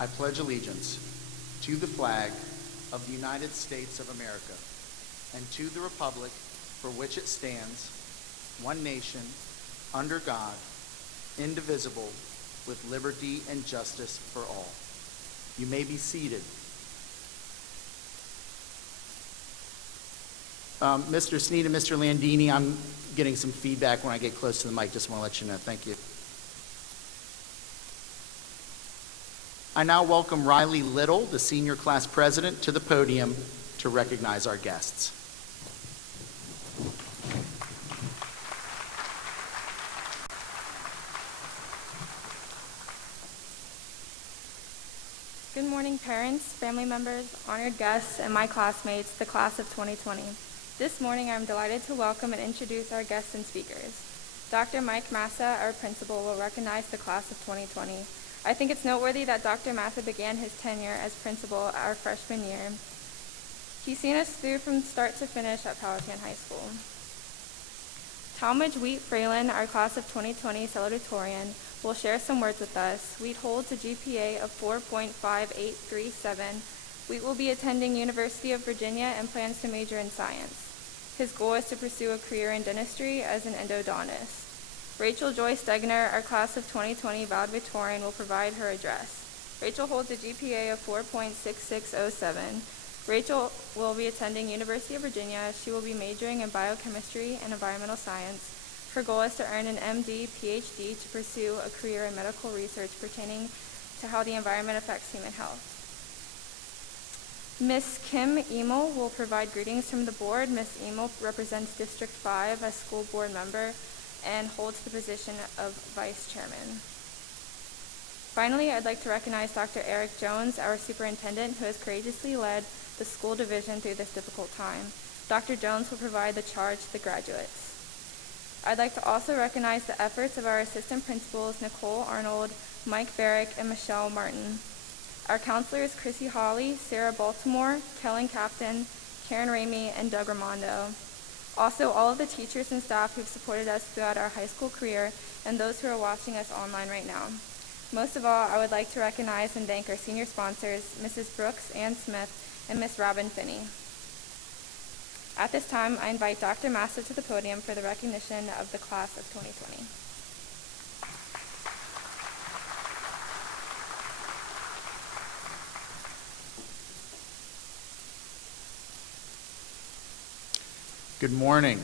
I pledge allegiance to the flag of the United States of America and to the republic for which it stands, one nation, under God, indivisible, with liberty and justice for all. You may be seated. Mr. Sneed and Mr. Landini, I'm getting some feedback when I get close to the mic. Just want to let you know. Thank you. I now welcome Riley Little, the senior class president, to the podium to recognize our guests. Good morning, parents, family members, honored guests, and my classmates, the class of 2020. This morning, I'm delighted to welcome and introduce our guests and speakers. Dr. Mike Massa, our principal, will recognize the class of 2020. I think it's noteworthy that Dr. Massa began his tenure as principal our freshman year. He's seen us through from start to finish at Powhatan High School. Talmadge Wheat Fralin, our class of 2020 salutatorian, will share some words with us. Wheat holds a GPA of 4.5837. Wheat will be attending University of Virginia and plans to major in science. His goal is to pursue a career in dentistry as an endodontist. Rachel Joy Stegner, our class of 2020 valedictorian, will provide her address. Rachel holds a GPA of 4.6607. Rachel will be attending University of Virginia. She will be majoring in biochemistry and environmental science. Her goal is to earn an MD, PhD to pursue a career in medical research pertaining to how the environment affects human health. Ms. Kim Emel will provide greetings from the board. Ms. Emel represents District 5 as school board member and holds the position of vice chairman. Finally, I'd like to recognize Dr. Eric Jones, our superintendent, who has courageously led the school division through this difficult time. Dr. Jones will provide the charge to the graduates. I'd like to also recognize the efforts of our assistant principals, Nicole Arnold, Mike Barrick, and Michelle Martin. Our counselors, Chrissy Hawley, Sarah Baltimore, Kellen Captain, Karen Ramey, and Doug Ramondo. Also, all of the teachers and staff who've supported us throughout our high school career and those who are watching us online right now. Most of all, I would like to recognize and thank our senior sponsors, Mrs. Brooks, Ann Smith, and Miss Robin Finney. At this time, I invite Dr. Massa to the podium for the recognition of the class of 2020. Good morning.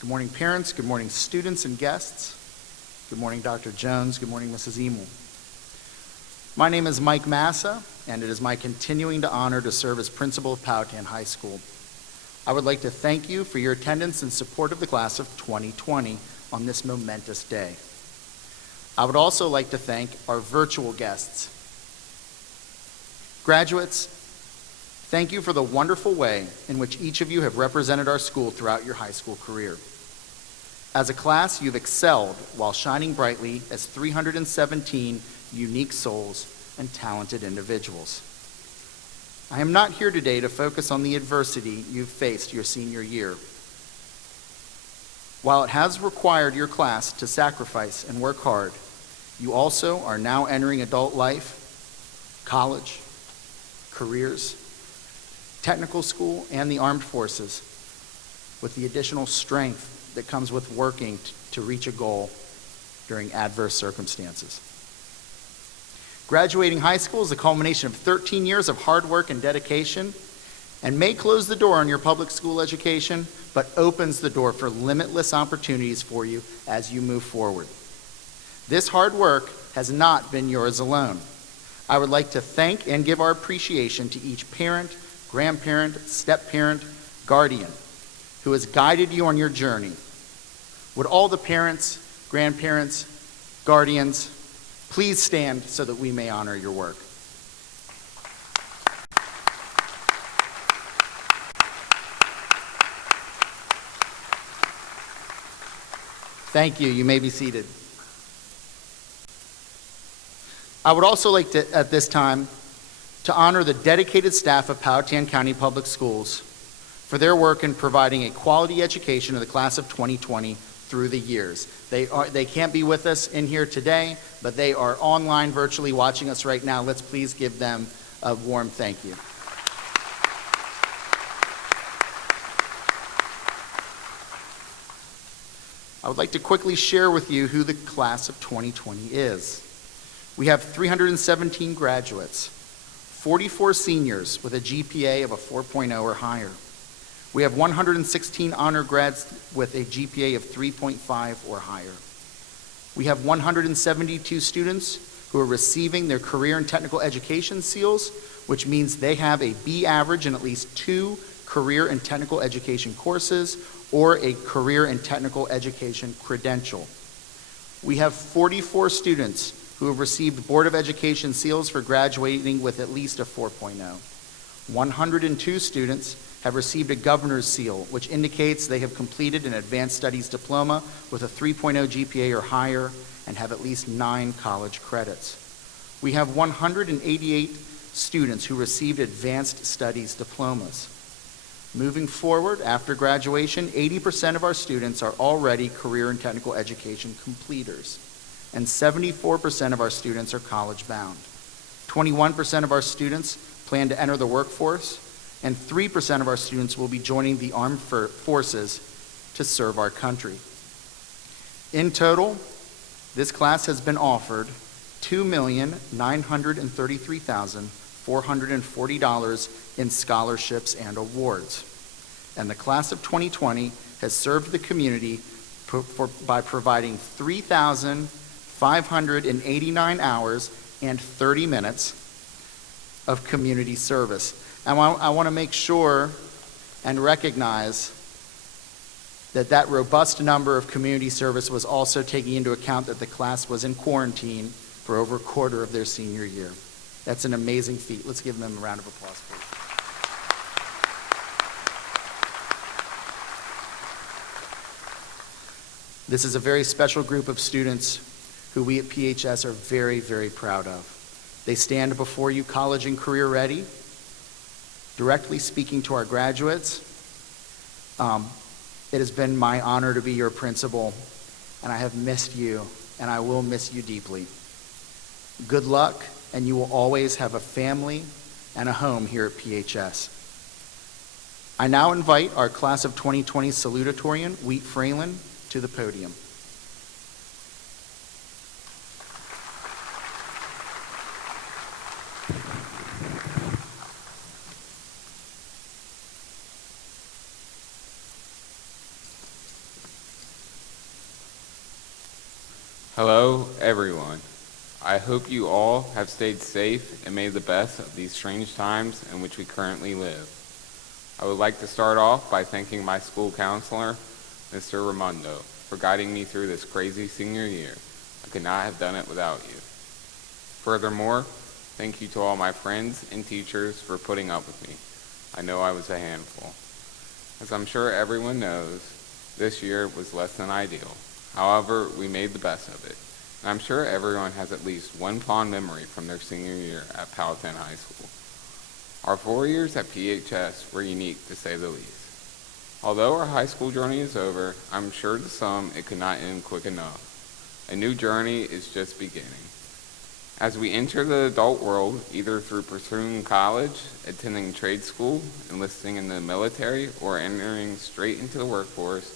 Good morning, parents. Good morning, students and guests. Good morning, Dr. Jones. Good morning, Mrs. Emel. My name is Mike Massa, and it is my continuing honor to serve as principal of Powhatan High School. I would like to thank you for your attendance and support of the class of 2020 on this momentous day. I would also like to thank our virtual guests. Graduates, thank you for the wonderful way in which each of you have represented our school throughout your high school career. As a class, you've excelled while shining brightly as 317 unique souls and talented individuals. I am not here today to focus on the adversity you've faced your senior year. While it has required your class to sacrifice and work hard, you also are now entering adult life, college, careers, technical school, and the armed forces with the additional strength that comes with working to reach a goal during adverse circumstances. Graduating high school is the culmination of 13 years of hard work and dedication and may close the door on your public school education, but opens the door for limitless opportunities for you as you move forward. This hard work has not been yours alone. I would like to thank and give our appreciation to each parent, grandparent, step-parent, guardian who has guided you on your journey. Would all the parents, grandparents, guardians, please stand so that we may honor your work. Thank you. You may be seated. I would also like to, at this time, to honor the dedicated staff of Powhatan County Public Schools for their work in providing a quality education to the class of 2020 through the years. They can't be with us in here today, but they are online virtually watching us right now. Let's please give them a warm thank you. I would like to quickly share with you who the class of 2020 is. We have 317 graduates, 44 seniors with a GPA of a 4.0 or higher. We have 116 honor grads with a GPA of 3.5 or higher. We have 172 students who are receiving their career and technical education seals, which means they have a B average in at least 2 career and technical education courses or a career and technical education credential. We have 44 students who have received Board of Education seals for graduating with at least a 4.0. 102 students have received a governor's seal, which indicates they have completed an advanced studies diploma with a 3.0 GPA or higher and have at least 9 college credits. We have 188 students who received advanced studies diplomas. Moving forward, after graduation, 80% of our students are already career and technical education completers, and 74% of our students are college-bound. 21% of our students plan to enter the workforce, and 3% of our students will be joining the armed forces to serve our country. In total, this class has been offered $2,933,440 in scholarships and awards. And the class of 2020 has served the community by providing 3,589 hours and 30 minutes of community service. And I want to make sure and recognize that that robust number of community service was also taking into account that the class was in quarantine for over a quarter of their senior year. That's an amazing feat. Let's give them a round of applause, please. This is a very special group of students who we at PHS are very, very proud of. They stand before you college and career ready, directly speaking to our graduates. It has been my honor to be your principal, and I have missed you, and I will miss you deeply. Good luck, and you will always have a family and a home here at PHS. I now invite our class of 2020 salutatorian, Wheat Fralin, to the podium. Hello, everyone. I hope you all have stayed safe and made the best of these strange times in which we currently live. I would like to start off by thanking my school counselor, Mr. Raimondo, for guiding me through this crazy senior year. I could not have done it without you. Furthermore, thank you to all my friends and teachers for putting up with me. I know I was a handful. As I'm sure everyone knows, this year was less than ideal. However, we made the best of it. And I'm sure everyone has at least one fond memory from their senior year at Powhatan High School. Our 4 years at PHS were unique, to say the least. Although our high school journey is over, I'm sure to some it could not end quick enough. A new journey is just beginning. As we enter the adult world, either through pursuing college, attending trade school, enlisting in the military, or entering straight into the workforce,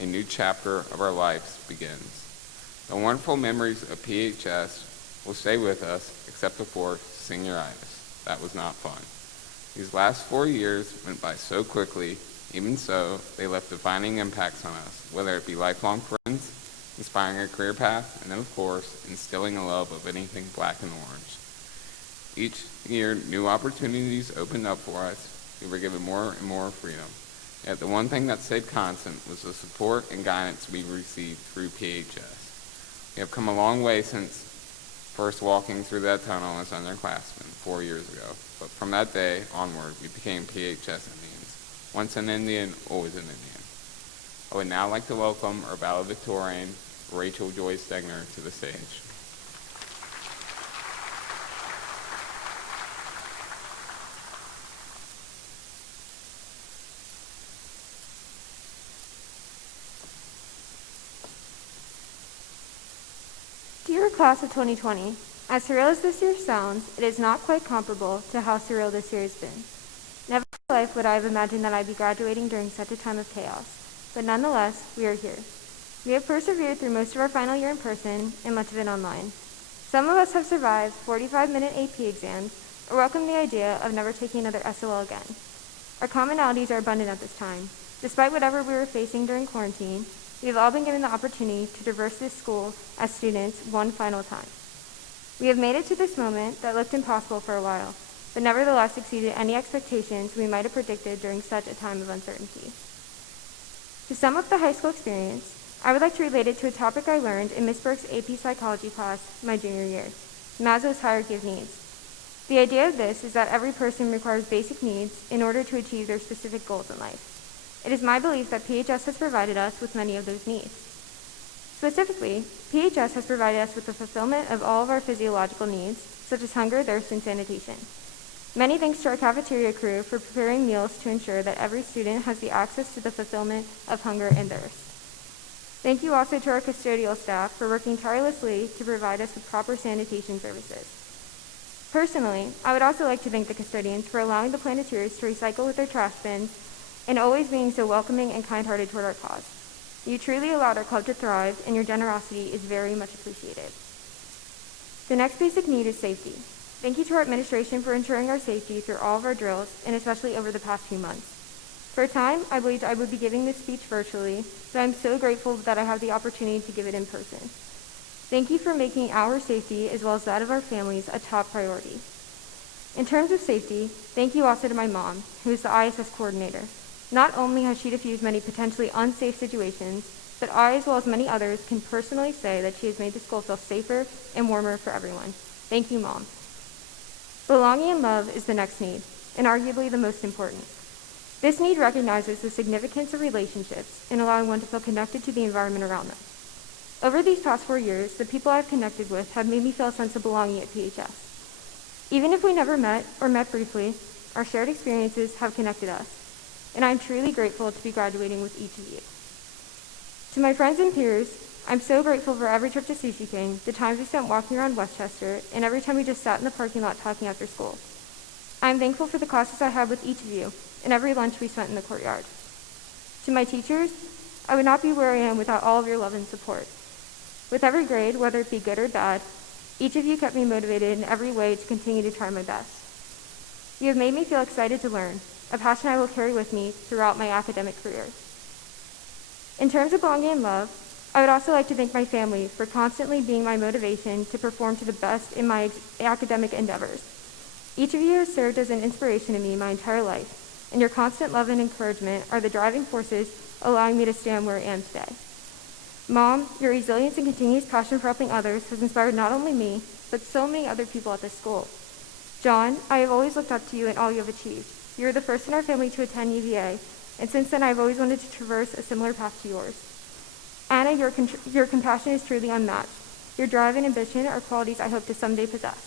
a new chapter of our lives begins. The wonderful memories of PHS will stay with us, except of course, senioritis. That was not fun. These last 4 years went by so quickly. Even so, they left defining impacts on us, whether it be lifelong friends, inspiring a career path, and then of course, instilling a love of anything black and orange. Each year, new opportunities opened up for us. We were given more and more freedom. Yet the one thing that stayed constant was the support and guidance we received through PHS. We have come a long way since first walking through that tunnel as underclassmen 4 years ago. But from that day onward, we became PHS Indians. Once an Indian, always an Indian. I would now like to welcome our valedictorian, Rachel Joy Stegner, to the stage. Dear Class of 2020, as surreal as this year sounds, it is not quite comparable to how surreal this year has been. Never in my life would I have imagined that I'd be graduating during such a time of chaos, but nonetheless, we are here. We have persevered through most of our final year in person and much of it online. Some of us have survived 45-minute AP exams or welcomed the idea of never taking another SOL again. Our commonalities are abundant at this time. Despite whatever we were facing during quarantine, we have all been given the opportunity to traverse this school as students one final time. We have made it to this moment that looked impossible for a while, but nevertheless exceeded any expectations we might have predicted during such a time of uncertainty. To sum up the high school experience, I would like to relate it to a topic I learned in Ms. Burke's AP Psychology class my junior year, Maslow's hierarchy of needs. The idea of this is that every person requires basic needs in order to achieve their specific goals in life. It is my belief that PHS has provided us with many of those needs. Specifically, PHS has provided us with the fulfillment of all of our physiological needs, such as hunger, thirst, and sanitation. Many thanks to our cafeteria crew for preparing meals to ensure that every student has the access to the fulfillment of hunger and thirst. Thank you also to our custodial staff for working tirelessly to provide us with proper sanitation services. Personally, I would also like to thank the custodians for allowing the Planeteers to recycle with their trash bins and always being so welcoming and kind-hearted toward our cause. You truly allowed our club to thrive, and your generosity is very much appreciated. The next basic need is safety. Thank you to our administration for ensuring our safety through all of our drills, and especially over the past few months. For a time, I believed I would be giving this speech virtually, but I'm so grateful that I have the opportunity to give it in person. Thank you for making our safety, as well as that of our families, a top priority. In terms of safety, thank you also to my mom, who is the ISS coordinator. Not only has she diffused many potentially unsafe situations, but I, as well as many others, can personally say that she has made the school feel safer and warmer for everyone. Thank you, Mom. Belonging and love is the next need, and arguably the most important. This need recognizes the significance of relationships in allowing one to feel connected to the environment around them. Over these past 4 years, the people I've connected with have made me feel a sense of belonging at PHS. Even if we never met or met briefly, our shared experiences have connected us, and I'm truly grateful to be graduating with each of you. To my friends and peers, I'm so grateful for every trip to Sushi King, the times we spent walking around Westchester, and every time we just sat in the parking lot talking after school. I'm thankful for the classes I had with each of you, and every lunch we spent in the courtyard. To my teachers, I would not be where I am without all of your love and support. With every grade, whether it be good or bad, each of you kept me motivated in every way to continue to try my best. You have made me feel excited to learn, a passion I will carry with me throughout my academic career. In terms of belonging and love, I would also like to thank my family for constantly being my motivation to perform to the best in my academic endeavors. Each of you has served as an inspiration to me my entire life, and your constant love and encouragement are the driving forces allowing me to stand where I am today. Mom, your resilience and continuous passion for helping others has inspired not only me, but so many other people at this school. John, I have always looked up to you and all you have achieved. You are the first in our family to attend UVA, and since then I have always wanted to traverse a similar path to yours. Anna, your compassion is truly unmatched. Your drive and ambition are qualities I hope to someday possess.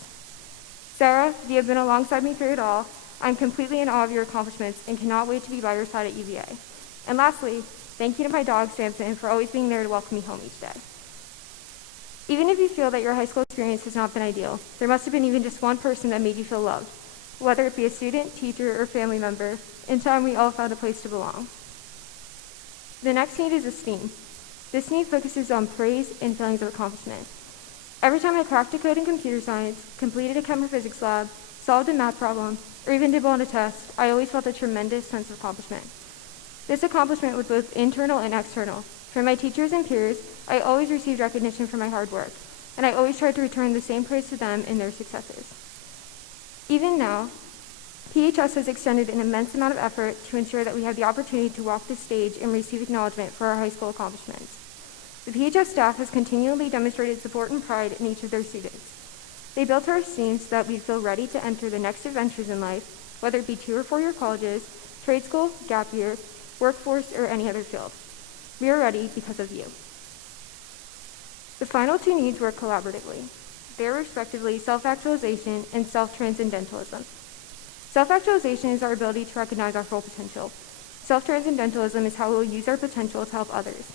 Sarah, you have been alongside me through it all. I'm completely in awe of your accomplishments and cannot wait to be by your side at UVA. And lastly, thank you to my dog, Samson, for always being there to welcome me home each day. Even if you feel that your high school experience has not been ideal, there must have been even just one person that made you feel loved. Whether it be a student, teacher, or family member, in time we all found a place to belong. The next need is esteem. This need focuses on praise and feelings of accomplishment. Every time I cracked a code in computer science, completed a chem or physics lab, solved a math problem, or even did well on a test, I always felt a tremendous sense of accomplishment. This accomplishment was both internal and external. From my teachers and peers, I always received recognition for my hard work, and I always tried to return the same praise to them in their successes. Even now, PHS has extended an immense amount of effort to ensure that we have the opportunity to walk this stage and receive acknowledgement for our high school accomplishments. The PHS staff has continually demonstrated support and pride in each of their students. They built our esteem so that we'd feel ready to enter the next adventures in life, whether it be 2 or 4 year colleges, trade school, gap year, workforce, or any other field. We are ready because of you. The final 2 needs work collaboratively. They are respectively self-actualization and self-transcendentalism. Self-actualization is our ability to recognize our full potential. Self-transcendentalism is how we will use our potential to help others.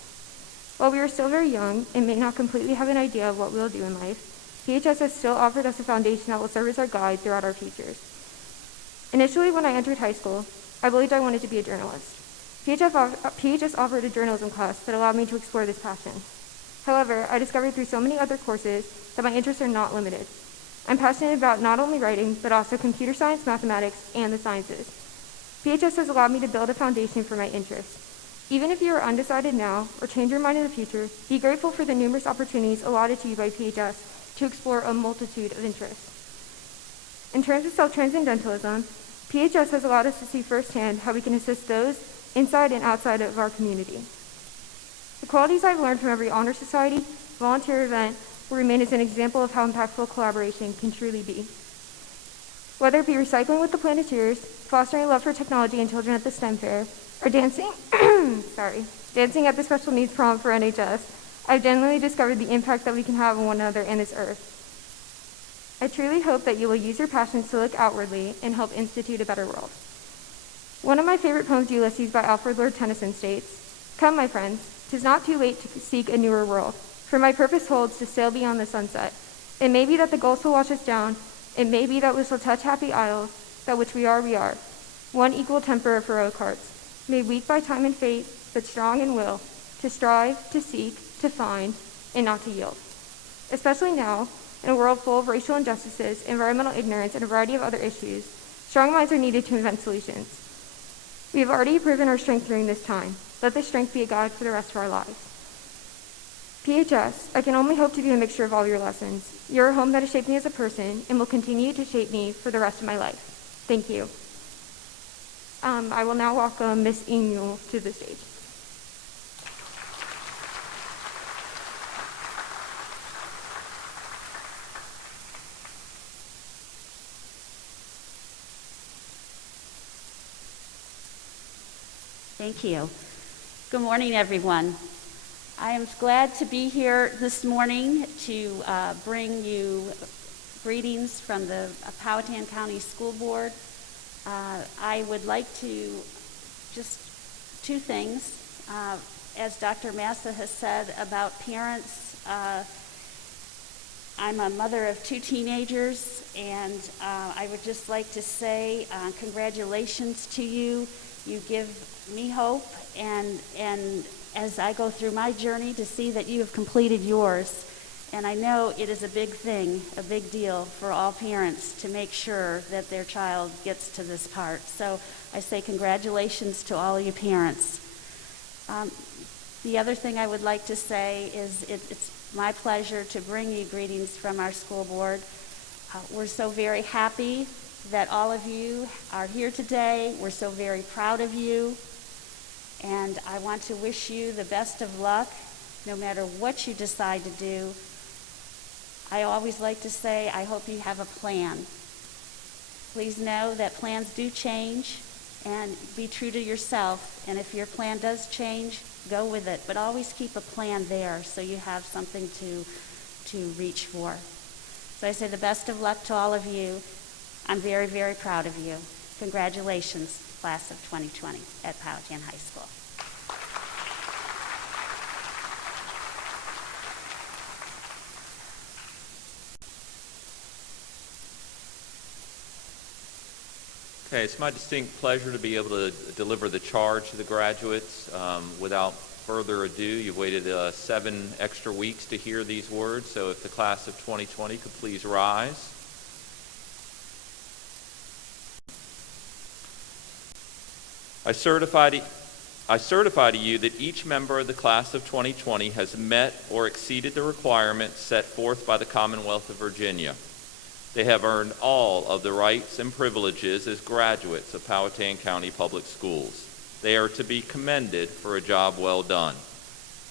While we are still very young and may not completely have an idea of what we will do in life, PHS has still offered us a foundation that will serve as our guide throughout our futures. Initially, when I entered high school, I believed I wanted to be a journalist. PHS offered a journalism class that allowed me to explore this passion. However, I discovered through so many other courses that my interests are not limited. I'm passionate about not only writing, but also computer science, mathematics, and the sciences. PHS has allowed me to build a foundation for my interests. Even if you are undecided now or change your mind in the future, be grateful for the numerous opportunities allotted to you by PHS to explore a multitude of interests. In terms of self-transcendentalism, PHS has allowed us to see firsthand how we can assist those inside and outside of our community. The qualities I've learned from every honor society, volunteer event, will remain as an example of how impactful collaboration can truly be. Whether it be recycling with the Planeteers, fostering a love for technology and children at the STEM fair, or dancing at the special needs prom for NHS, I've genuinely discovered the impact that we can have on one another and this earth. I truly hope that you will use your passions to look outwardly and help institute a better world. One of my favorite poems, Ulysses by Alfred Lord Tennyson, states, "Come, my friends, 'tis not too late to seek a newer world, for my purpose holds to sail beyond the sunset. It may be that the gulfs will wash us down, it may be that we shall touch happy isles, that which we are, one equal temper of heroic hearts, made weak by time and fate, but strong in will, to strive, to seek, to find, and not to yield." Especially now, in a world full of racial injustices, environmental ignorance, and a variety of other issues, strong minds are needed to invent solutions. We have already proven our strength during this time. Let this strength be a guide for the rest of our lives. PHS, I can only hope to be a mixture of all your lessons. You're a home that has shaped me as a person and will continue to shape me for the rest of my life. Thank you. I will now welcome Ms. Emil to the stage. Thank you. Good morning, everyone. I am glad to be here this morning to bring you greetings from the Powhatan County School Board. I would like to just two things. As Dr. Massa has said about parents, I'm a mother of two teenagers, and I would just like to say congratulations to you. You give me hope, and as I go through my journey, to see that you have completed yours. And I know it is a big thing, a big deal for all parents to make sure that their child gets to this part. So I say congratulations to all you parents. The other thing I would like to say is it's my pleasure to bring you greetings from our school board. We're so very happy that all of you are here today. We're so very proud of you. And I want to wish you the best of luck, no matter what you decide to do. I always like to say, I hope you have a plan. Please know that plans do change, and be true to yourself. And if your plan does change, go with it. But always keep a plan there so you have something to reach for. So I say the best of luck to all of you. I'm very, very proud of you. Congratulations, class of 2020 at Powhatan High School. Okay, it's my distinct pleasure to be able to deliver the charge to the graduates. Without further ado, you've waited 7 extra weeks to hear these words, so if the class of 2020 could please rise. I certify to you that each member of the class of 2020 has met or exceeded the requirements set forth by the Commonwealth of Virginia. They have earned all of the rights and privileges as graduates of Powhatan County Public Schools. They are to be commended for a job well done.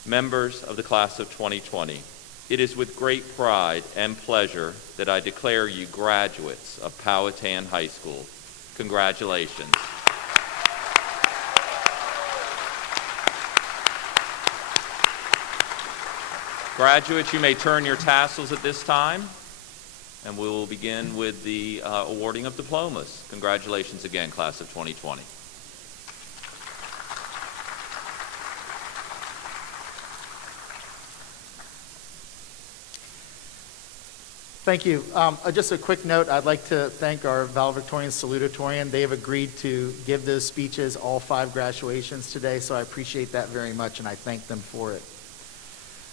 Members of the class of 2020, it is with great pride and pleasure that I declare you graduates of Powhatan High School. Congratulations. Graduates, you may turn your tassels at this time, and we will begin with the awarding of diplomas. Congratulations again, class of 2020. Thank you. Just a quick note, I'd like to thank our valedictorian and salutatorian. They have agreed to give those speeches all 5 graduations today, so I appreciate that very much, and I thank them for it.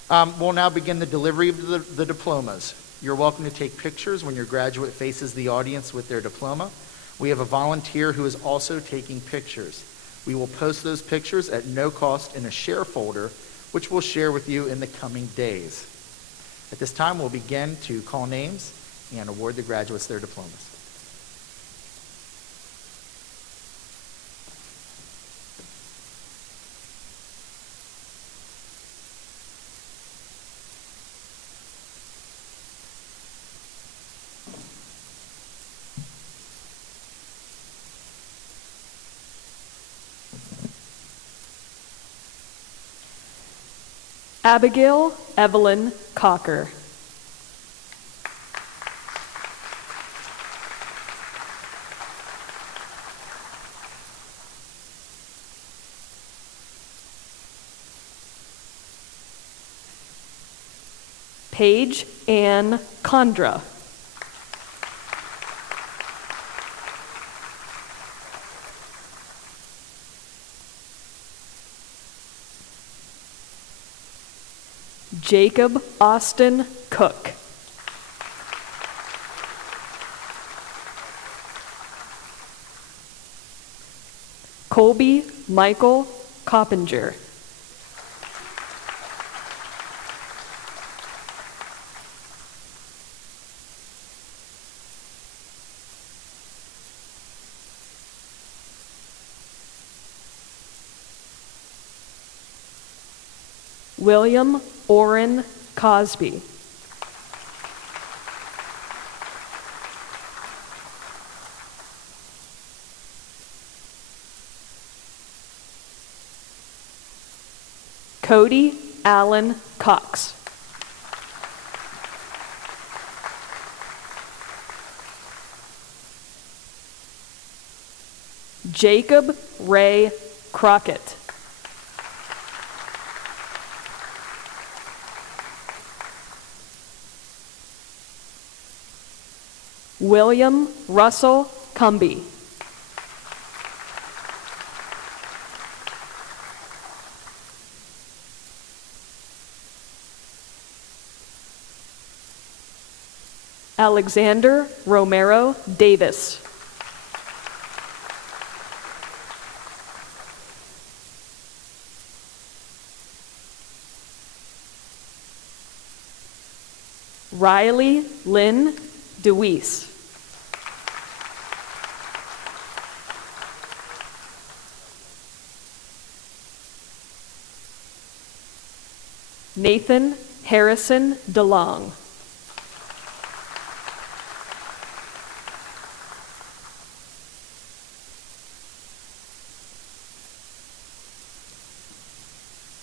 We'll now begin the delivery of the diplomas. You're welcome to take pictures when your graduate faces the audience with their diploma. We have a volunteer who is also taking pictures. We will post those pictures at no cost in a share folder, which we'll share with you in the coming days. At this time, we'll begin to call names and award the graduates their diplomas. Abigail Evelyn Cocker. Paige Ann Condra. Jacob Austin Cook. Colby Michael Coppinger. William Orrin Cosby. Cody Allen Cox. Jacob Ray Crockett. William Russell Cumby. Alexander Romero Davis. Riley Lynn DeWeese. Nathan Harrison DeLong.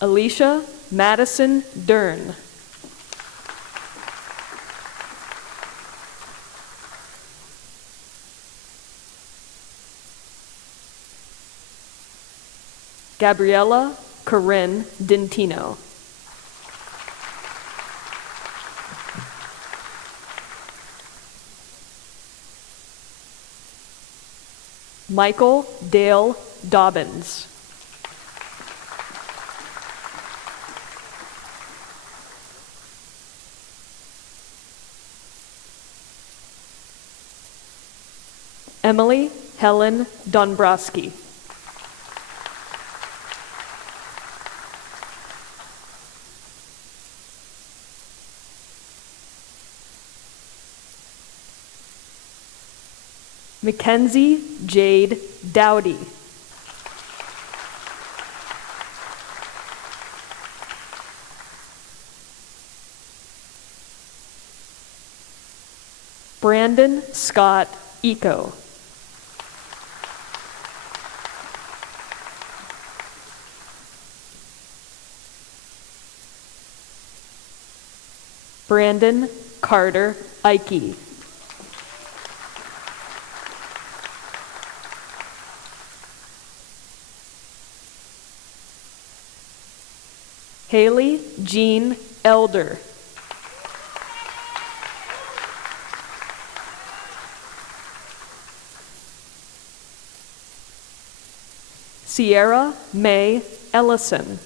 Alicia Madison Dern. Gabriella Corinne Dentino. Michael Dale Dobbins. Emily Helen Dombrowski. Mackenzie Jade Dowdy. Brandon Scott Eco. Brandon Carter Ike. Haley Jean Elder. Sierra Mae Ellison.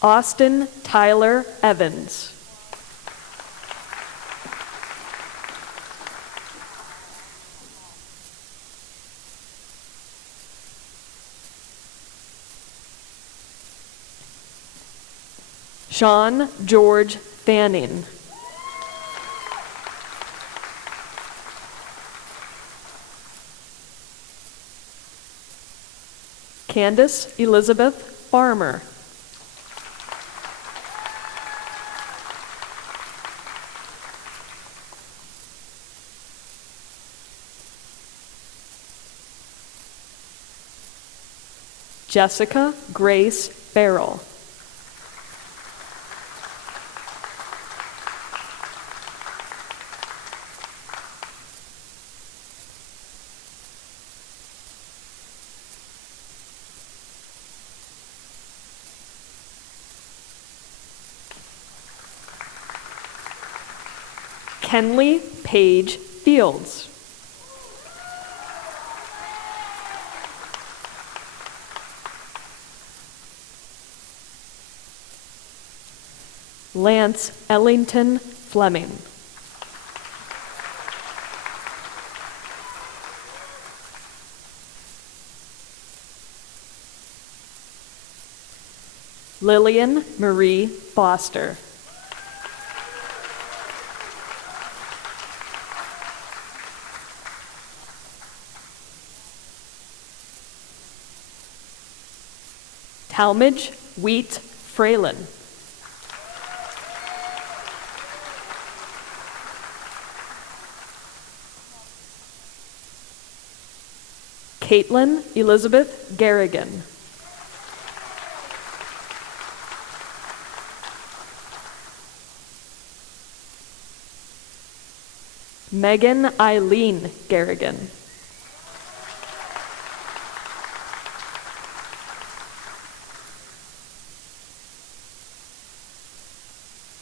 Austin Tyler Evans. Sean George Fanning. Candace Elizabeth Farmer. Jessica Grace Farrell. Kenley Page Fields. Lance Ellington Fleming. Lillian Marie Foster. Talmadge Wheat Fralin. Caitlin Elizabeth Garrigan. Megan Eileen Garrigan.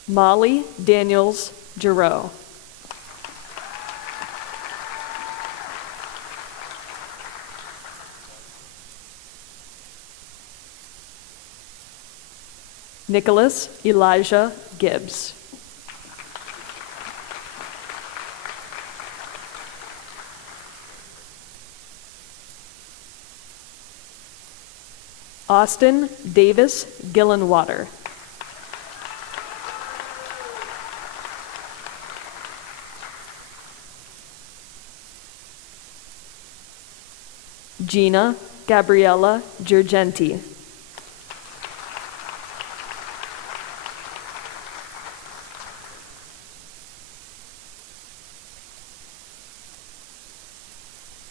Molly Daniels Giroux. Nicholas Elijah Gibbs. Austin Davis Gillenwater. Gina Gabriella Girgenti.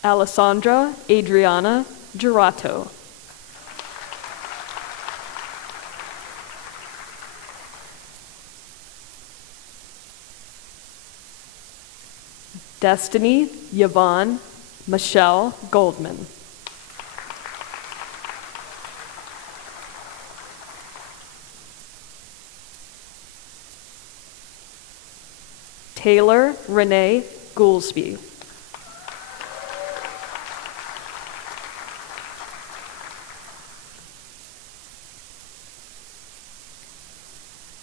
Alessandra Adriana Girato. Destiny Yvonne Michelle Goldman. Taylor Renee Goolsby.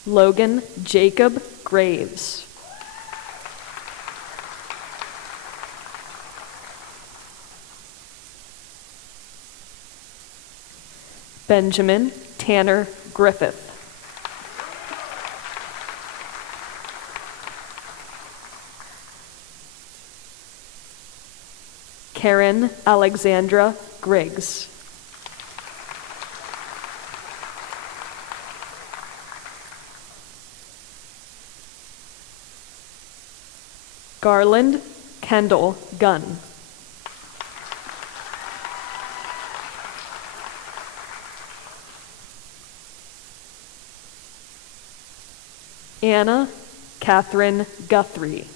Logan Jacob Graves. Benjamin Tanner Griffith. Karen Alexandra Griggs. Garland Kendall Gunn. Anna Catherine Guthrie.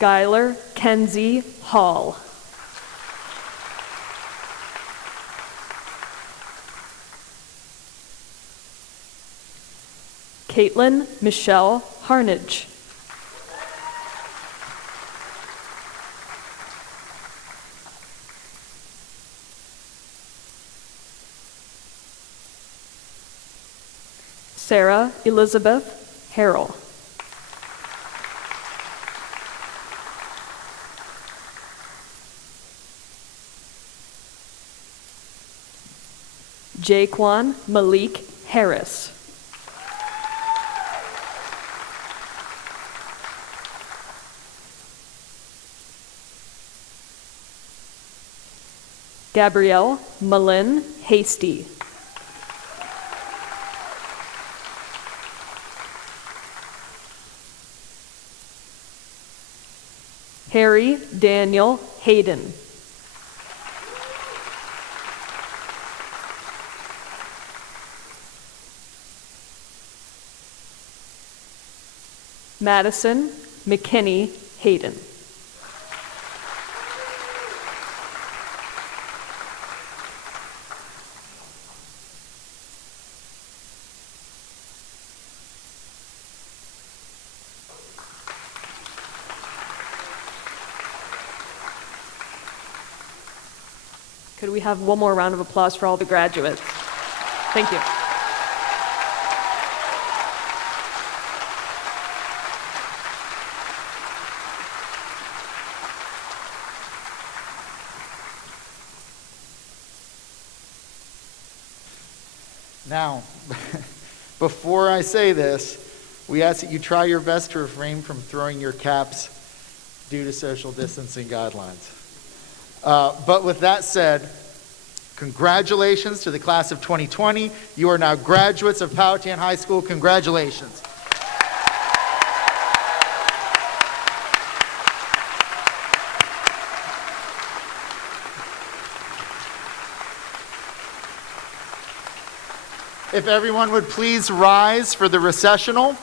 Skylar Kenzie Hall. Caitlin Michelle Harnage. Sarah Elizabeth Harrell. Jaquan Malik Harris. Gabrielle Malin Hasty. Harry Daniel Hayden. Madison McKinney Hayden. Could we have one more round of applause for all the graduates? Thank you. Now, before I say this, we ask that you try your best to refrain from throwing your caps due to social distancing guidelines. But with that said, congratulations to the class of 2020. You are now graduates of Powhatan High School. Congratulations. If everyone would please rise for the recessional.